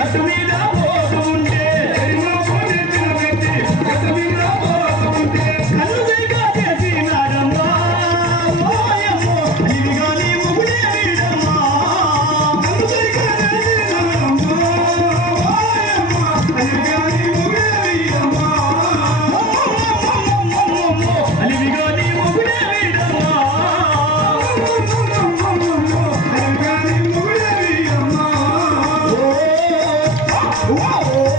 What do? Uou!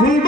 Amen.